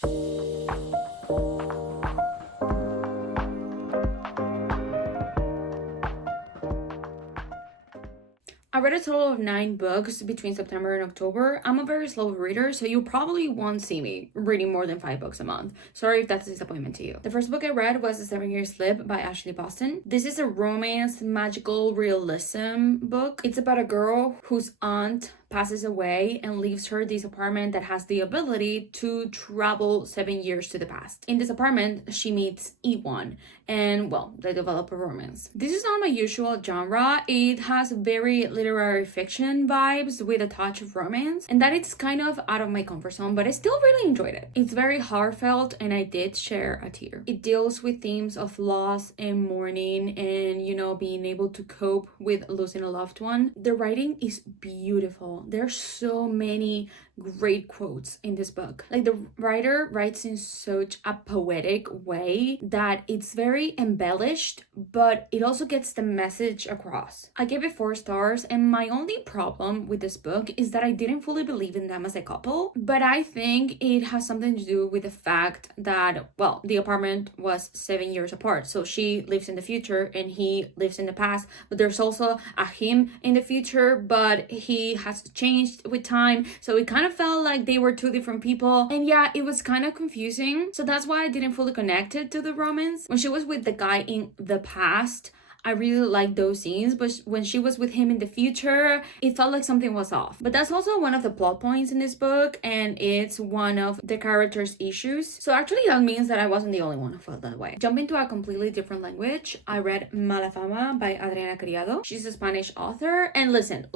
I read a total of 9 books between September and October. I'm a very slow reader, so you probably won't see me reading more than 5 books a month. Sorry if that's a disappointment to you. The first book I read was The 7-Year Slip by Ashley Boston. This is a romance, magical realism book. It's about a girl whose aunt passes away and leaves her this apartment that has the ability to travel 7 years to the past. In this apartment, she meets Ewan, and well, they develop a romance. This is not my usual genre. It has very literary fiction vibes with a touch of romance, and that it's kind of out of my comfort zone, but I still really enjoyed it. It's very heartfelt, and I did share a tear. It deals with themes of loss and mourning and, being able to cope with losing a loved one. The writing is beautiful. There's so many great quotes in this book. Like, the writer writes in such a poetic way that it's very embellished, but it also gets the message across. I gave it 4 stars, and my only problem with this book is that I didn't fully believe in them as a couple, but I think it has something to do with the fact that, well, the apartment was 7 years apart. So she lives in the future and he lives in the past, but there's also a him in the future, but he has changed with time. So it kind of felt like they were 2 different people. And yeah, it was kind of confusing. So that's why I didn't fully connect it to the romance. When she was with the guy in the past, I really liked those scenes, but when she was with him in the future, it felt like something was off. But that's also one of the plot points in this book, and it's one of the character's issues. So actually that means that I wasn't the only one who felt that way. Jumping to a completely different language, I read Mala Fama by Adriana Criado. She's a Spanish author, and listen,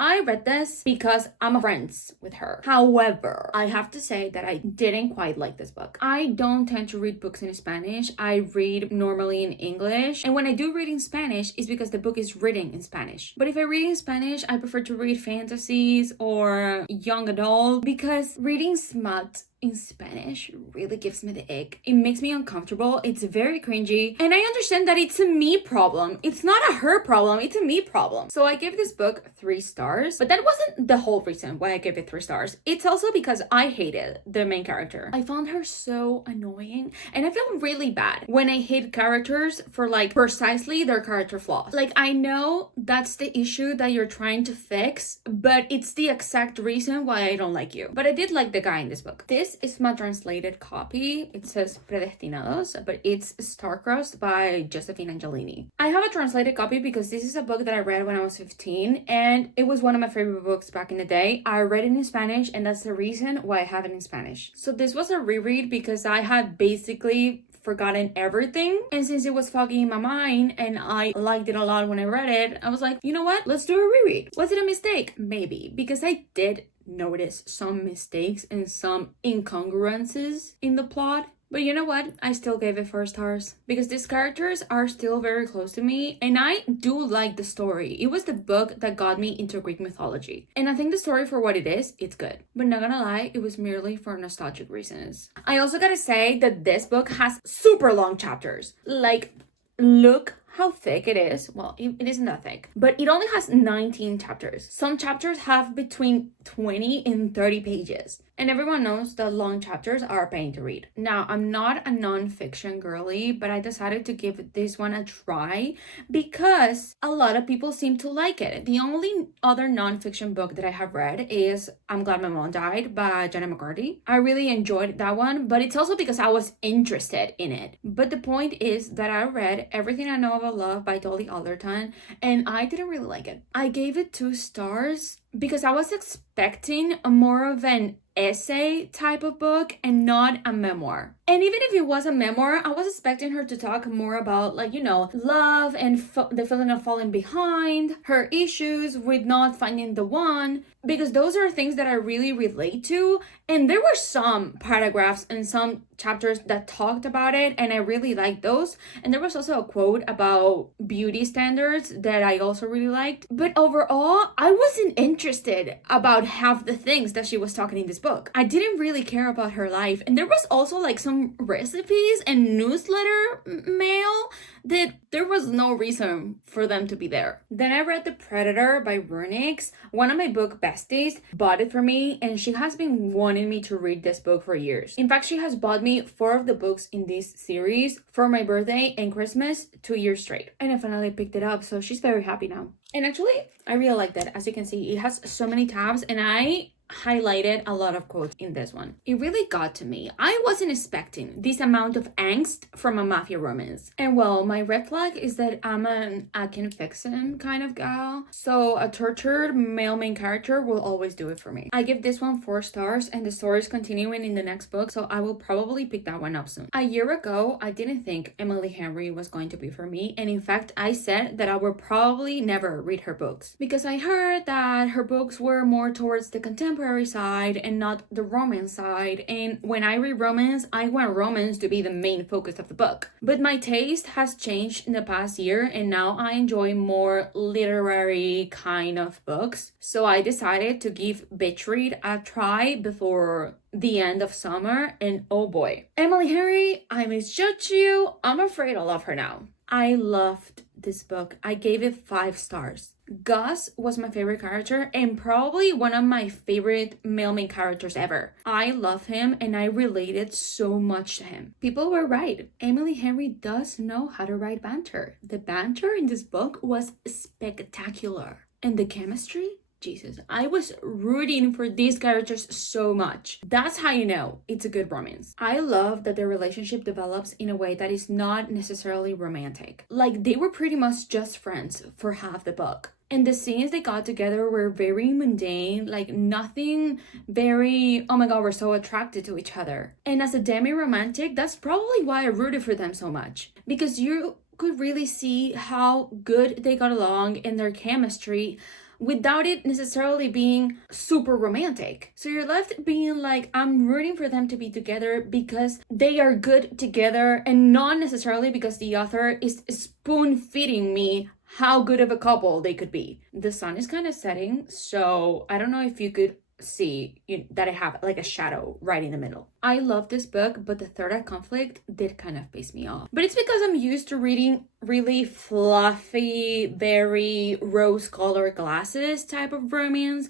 I read this because I'm friends with her. However, I have to say that I didn't quite like this book. I don't tend to read books in Spanish. I read normally in English, and when I do read in Spanish is because the book is written in Spanish. But if I read in Spanish, I prefer to read fantasies or young adult, because reading smut in Spanish really gives me the ick. It makes me uncomfortable. It's very cringy. And I understand that it's a me problem. It's not a her problem. It's a me problem. So I gave this book 3 stars, but that wasn't the whole reason why I gave it 3 stars. It's also because I hated the main character. I found her so annoying, and I feel really bad when I hate characters for precisely their character flaws. I know that's the issue that you're trying to fix, but it's the exact reason why I don't like you. But I did like the guy in this book. This is my translated copy. It says Predestinados, but it's Starcrossed by Josephine Angelini. I have a translated copy because this is a book that I read when I was 15, and it was one of my favorite books back in the day. I read it in Spanish, and that's the reason why I have it in Spanish. So this was a reread because I had basically forgotten everything, and since it was foggy in my mind and I liked it a lot when I read it, I was like, you know what, let's do a reread. Was it a mistake? Maybe, because I did notice some mistakes and some incongruences in the plot. But you know what? I still gave it 4 stars because these characters are still very close to me, and I do like the story. It was the book that got me into Greek mythology, and I think the story, for what it is, it's good. But not gonna lie, it was merely for nostalgic reasons. I also gotta say that this book has super long chapters. Look how thick it is. Well, it isn't that thick, but it only has 19 chapters. Some chapters have between 20 and 30 pages. And everyone knows that long chapters are a pain to read. Now, I'm not a non-fiction girly, but I decided to give this one a try because a lot of people seem to like it. The only other non-fiction book that I have read is I'm Glad My Mom Died by Jenna McCarthy. I really enjoyed that one, but it's also because I was interested in it. But the point is that I read Everything I Know About Love by Dolly Alderton, and I didn't really like it. I gave it 2 stars because I was expecting more of an essay type of book and not a memoir. And even if it was a memoir, I was expecting her to talk more about love and the feeling of falling behind, her issues with not finding the one, because those are things that I really relate to. And there were some paragraphs and some chapters that talked about it, and I really liked those. And there was also a quote about beauty standards that I also really liked. But overall, I wasn't interested about half the things that she was talking in this book. I didn't really care about her life. And there was also some recipes and newsletter mail that there was no reason for them to be there. Then I read The Predator by Vernix. One of my book besties bought it for me, and she has been wanting wanting me to read this book for years. In fact, she has bought me 4 of the books in this series for my birthday and Christmas 2 years straight. And I finally picked it up, so she's very happy now. And actually, I really like that. As you can see, it has so many tabs, and I highlighted a lot of quotes in this one. It really got to me. I wasn't expecting this amount of angst from a mafia romance. And well, my red flag is that I'm an I can fix him kind of gal. So a tortured male main character will always do it for me. I give this one 4 stars, and the story is continuing in the next book, so I will probably pick that one up soon. A year ago, I didn't think Emily Henry was going to be for me, and in fact, I said that I would probably never read her books because I heard that her books were more towards the contemporary side and not the romance side, and when I read romance, I want romance to be the main focus of the book. But my taste has changed in the past year, and now I enjoy more literary kind of books, so I decided to give Bitch Read a try before the end of summer, and oh boy, Emily Henry, I misjudged you. I'm afraid I love her now. I loved this book. I gave it 5 stars. Gus was my favorite character and probably one of my favorite male main characters ever. I love him and I related so much to him. People were right. Emily Henry does know how to write banter. The banter in this book was spectacular. And the chemistry? Jesus, I was rooting for these characters so much. That's how you know it's a good romance. I love that their relationship develops in a way that is not necessarily romantic. Like, they were pretty much just friends for half the book. And the scenes they got together were very mundane, like nothing very, oh my god, we're so attracted to each other. And as a demi-romantic, that's probably why I rooted for them so much. Because you could really see how good they got along in their chemistry without it necessarily being super romantic. So you're left being like, I'm rooting for them to be together because they are good together and not necessarily because the author is spoon-feeding me how good of a couple they could be. The sun is kind of setting, so I don't know if you could see that I have like a shadow right in the middle. I love this book, but the third act conflict did kind of piss me off. But it's because I'm used to reading really fluffy, very rose-colored glasses type of romance,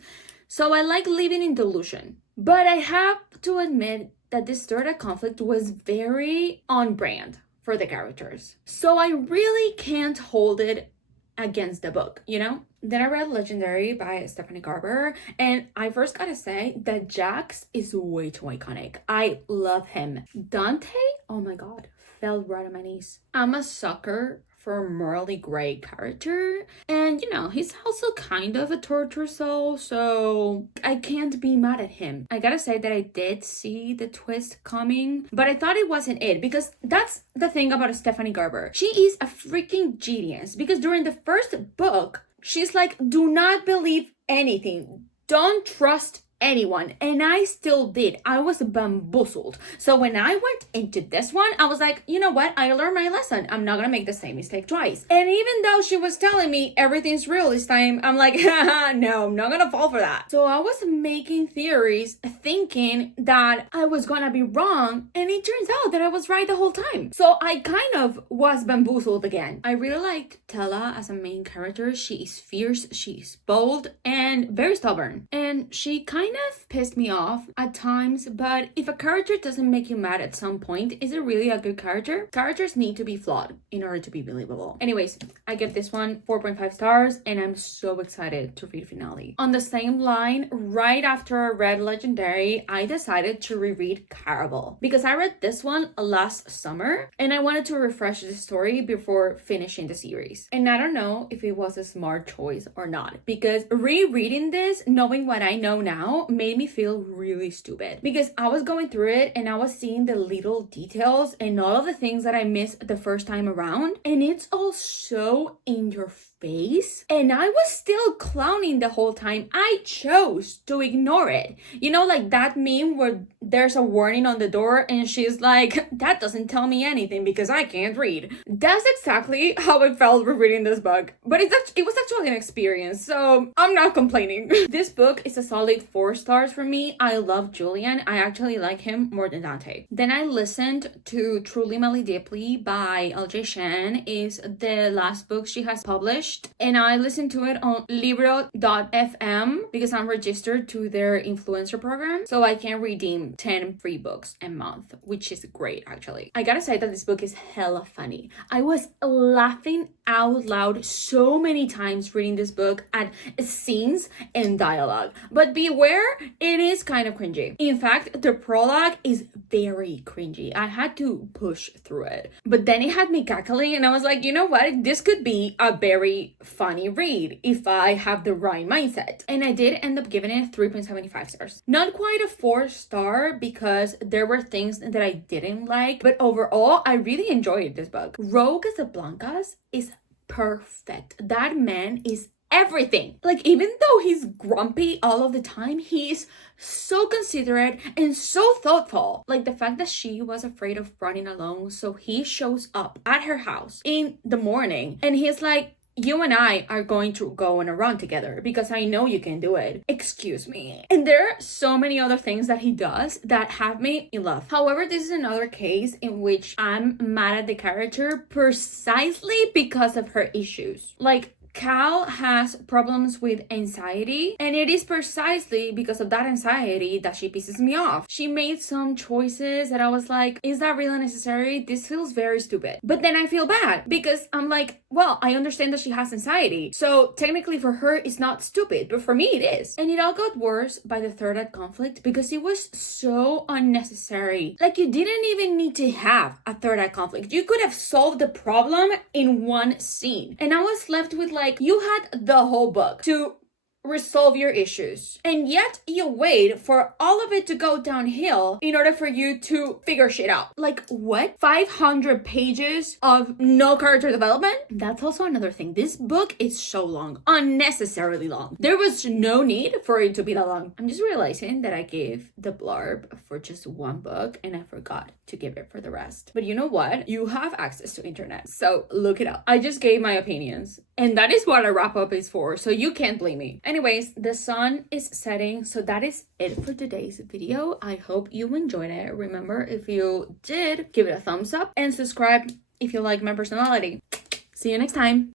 so I like living in delusion. But I have to admit that this third act conflict was very on brand for the characters. So I really can't hold it against the book, you know? Then I read Legendary by Stephanie Garber, and I first gotta say that Jax is way too iconic. I love him. Dante, oh my god, fell right on my knees. I'm a sucker for a morally gray character, and you know, he's also kind of a torture soul, so I can't be mad at him. I gotta say that I did see the twist coming, but I thought it wasn't it, because that's the thing about Stephanie Garber. She is a freaking genius, because during the first book, she's like, do not believe anything. Don't trust anyone. And I still did. I was bamboozled. So when I went into this one, I was like, you know what? I learned my lesson. I'm not gonna make the same mistake twice. And even though she was telling me everything's real this time, I'm like, haha, no, I'm not gonna fall for that. So I was making theories thinking that I was gonna be wrong. And it turns out that I was right the whole time. So I kind of was bamboozled again. I really like Tella as a main character. She is fierce, she is bold, and very stubborn. And she kind of pissed me off at times, but if a character doesn't make you mad at some point, is it really a good character? Characters need to be flawed in order to be believable. Anyways, I give this one 4.5 stars, and I'm so excited to read finale. On the same line, right after I read Legendary, I decided to reread Caraval because I read this one last summer and I wanted to refresh the story before finishing the series. And I don't know if it was a smart choice or not, because rereading this, knowing what I know now, made me feel really stupid because I was going through it and I was seeing the little details and all of the things that I missed the first time around, and it's all so in your face, and I was still clowning the whole time. I chose to ignore it. You know, like that meme where there's a warning on the door and she's like, that doesn't tell me anything because I can't read. That's exactly how I felt rereading this book, but it was actually an experience, so I'm not complaining. This book is a solid 4 4 stars for me. I love Julian. I actually like him more than Dante. Then I listened to Truly Melly Deeply by LJ Shan. Is the last book she has published. And I listened to it on Libro.fm because I'm registered to their influencer program. So I can redeem 10 free books a month, which is great actually. I gotta say that this book is hella funny. I was laughing out loud so many times reading this book at scenes and dialogue. But beware, it is kind of cringy. In fact, the prologue is very cringy. I had to push through it. But then it had me cackling and I was like, you know what? This could be a very funny read if I have the right mindset. And I did end up giving it 3.75 stars. Not quite a 4-star because there were things that I didn't like, but overall, I really enjoyed this book. Ro Casablancas is perfect. That man is everything. Like, even though he's grumpy all of the time, he's so considerate and so thoughtful. Like, the fact that she was afraid of running alone, so he shows up at her house in the morning and he's like, you and I are going to go on a run together because I know you can do it. Excuse me. And there are so many other things that he does that have me in love. However, this is another case in which I'm mad at the character precisely because of her issues. Like, Cal has problems with anxiety, and it is precisely because of that anxiety that she pisses me off. She made some choices that I was like, is that really necessary? This feels very stupid. But then I feel bad because I'm like, well, I understand that she has anxiety. So technically for her, it's not stupid, but for me, it is. And it all got worse by the third act conflict because it was so unnecessary. Like, you didn't even need to have a third act conflict. You could have solved the problem in one scene. And I was left with like, you had the whole book to resolve your issues, and yet you wait for all of it to go downhill in order for you to figure shit out. Like, what? 500 pages of no character development? That's also another thing. This book is so long, unnecessarily long. There was no need for it to be that long. I'm just realizing that I gave the blurb for just one book and I forgot to give it for the rest. But you know what? You have access to internet, so look it up. I just gave my opinions, and that is what a wrap up is for, so you can't blame me. Anyways, the sun is setting, so that is it for today's video. I hope you enjoyed it. Remember, if you did, give it a thumbs up and subscribe if you like my personality. See you next time.